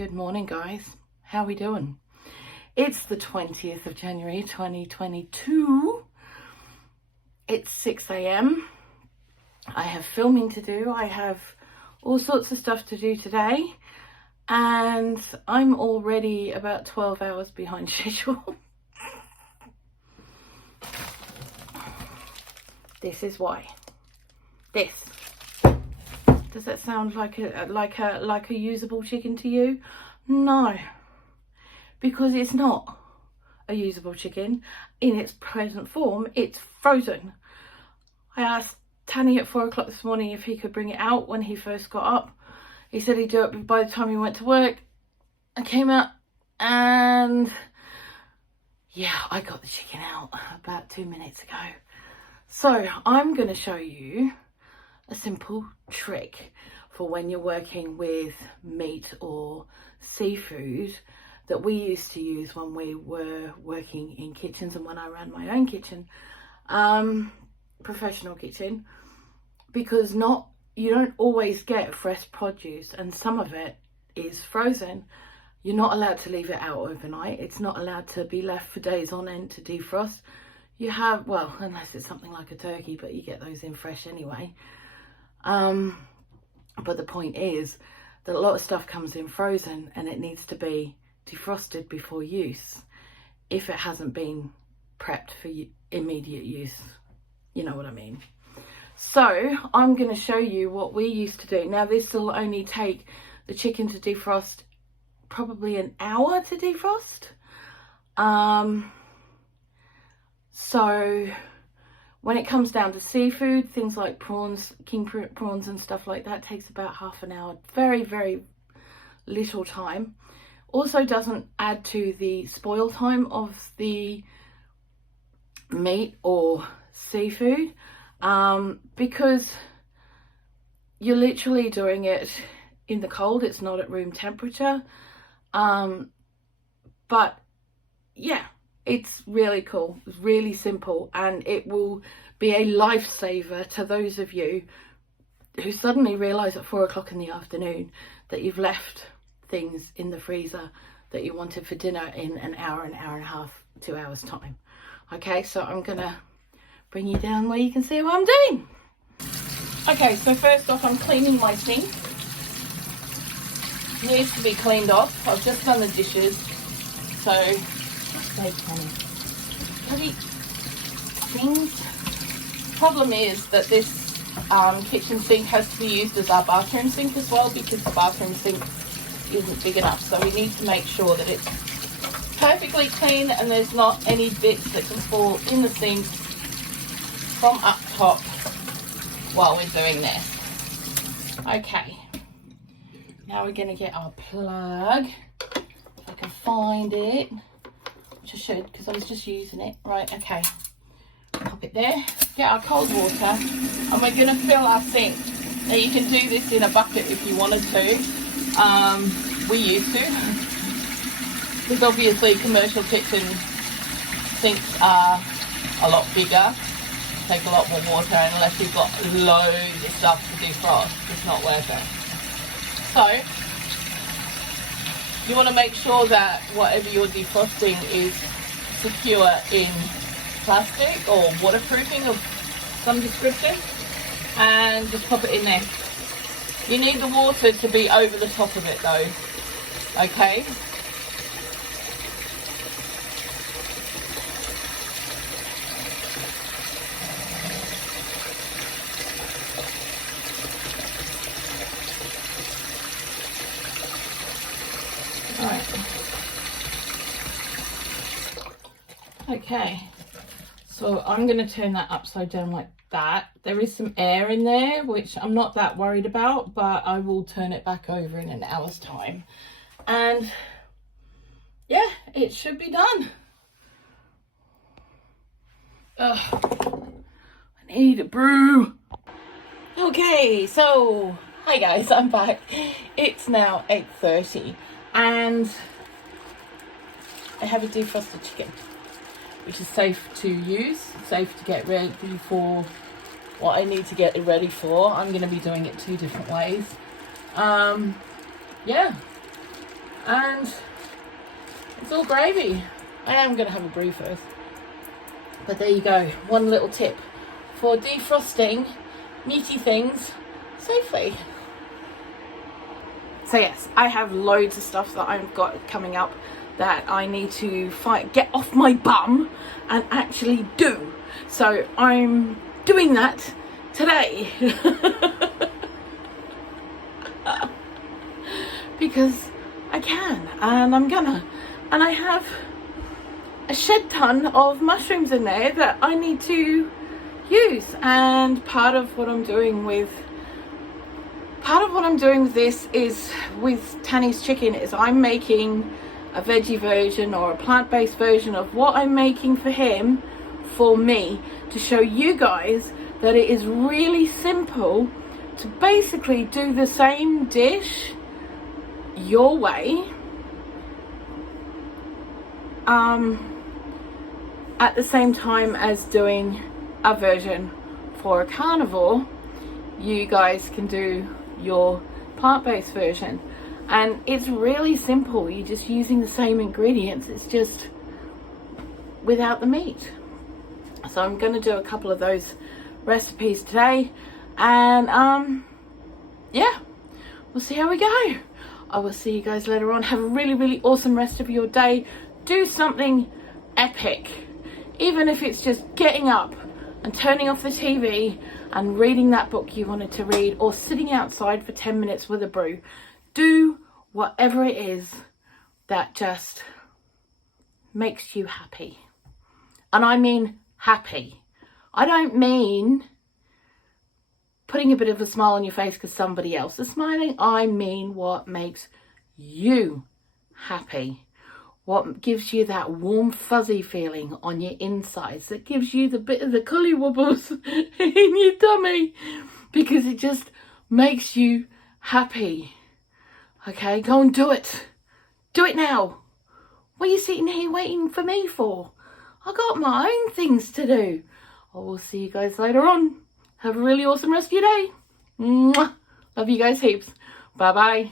Good morning, guys. How are we doing? It's the 20th of January 2022. It's 6 a.m. I have filming to do. I have all sorts of stuff to do today, and I'm already about 12 hours behind schedule. This is why. This. Does that sound like a usable chicken to you? No, because it's not a usable chicken in its present form. It's frozen. I asked Tanny at 4 o'clock this morning if he could bring it out when he first got up. He said he'd do it by the time he went to work. I came out and yeah, I got the chicken out about 2 minutes ago. So I'm going to show you a simple trick for when you're working with meat or seafood that we used to use when we were working in kitchens and when I ran my own kitchen, professional kitchen, because you don't always get fresh produce, and some of it is frozen. You're not allowed to leave it out overnight. It's not allowed to be left for days on end to defrost. You have, well, unless it's something like a turkey, but you get those in fresh anyway. But the point is that a lot of stuff comes in frozen and it needs to be defrosted before use if it hasn't been prepped for immediate use. You know what I mean? So I'm going to show you what we used to do. Now this will only take the chicken to defrost probably an hour to defrost. So when it comes down to seafood, things like prawns, king prawns and stuff like that, takes about half an hour. Very, very little time. Also doesn't add to the spoil time of the meat or seafood, because you're literally doing it in the cold. It's not at room temperature. But yeah. It's really cool, it's really simple, and it will be a lifesaver to those of you who suddenly realise at 4 o'clock in the afternoon that you've left things in the freezer that you wanted for dinner in an hour and a half, 2 hours time. Okay, so I'm gonna bring you down where you can see what I'm doing. Okay, so first off, I'm cleaning my sink. It needs to be cleaned off. I've just done the dishes, so bloody things. Problem is that this kitchen sink has to be used as our bathroom sink as well, because the bathroom sink isn't big enough. So we need to make sure that it's perfectly clean and there's not any bits that can fall in the sink from up top while we're doing this. Okay, now we're going to get our plug, if I can find it. I should, because I was just using it. Right, okay. Pop it there. Get our cold water, and we're going to fill our sink. Now you can do this in a bucket if you wanted to. We used to, because obviously commercial kitchen sinks are a lot bigger, take a lot more water, and unless you've got loads of stuff to defrost, it's not worth it. So you want to make sure that whatever you're defrosting is secure in plastic or waterproofing of some description, and just pop it in there. You need the water to be over the top of it though, okay? Okay, so I'm going to turn that upside down like that. There is some air in there, which I'm not that worried about, but I will turn it back over in an hour's time. And yeah, it should be done. Ugh, I need a brew. Okay, so hi guys, I'm back. It's now 8:30 and I have a defrosted chicken, which is safe to use, safe to get ready for what I need to get it ready for. I'm going to be doing it 2 different ways. Yeah, and it's all gravy. I am going to have a brew first. But there you go. One little tip for defrosting meaty things safely. So yes, I have loads of stuff that I've got coming up that I need to get off my bum and actually do. So I'm doing that today. Because I can, and I'm gonna. And I have a shed ton of mushrooms in there that I need to use. And part of what I'm doing with this is with Tanny's chicken is I'm making a veggie version or a plant-based version of what I'm making for him, for me, to show you guys that it is really simple to basically do the same dish your way, at the same time as doing a version for a carnivore. You guys can do your plant-based version, and it's really simple. You're just using the same ingredients, it's just without the meat. So I'm going to do a couple of those recipes today, and yeah, we'll see how we go. I will see you guys later on. Have a really awesome rest of your day. Do something epic, even if it's just getting up and turning off the TV and reading that book you wanted to read, or sitting outside for 10 minutes with a brew. Do whatever it is that just makes you happy. And I mean happy. I don't mean putting a bit of a smile on your face because somebody else is smiling. I mean what makes you happy. What gives you that warm fuzzy feeling on your insides, that gives you the bit of the cully wobbles in your tummy, because it just makes you happy. Okay, go and do it. Do it now. What are you sitting here waiting for me for? I got my own things to do. I will see you guys later on. Have a really awesome rest of your day. Mwah. Love you guys heaps. Bye bye.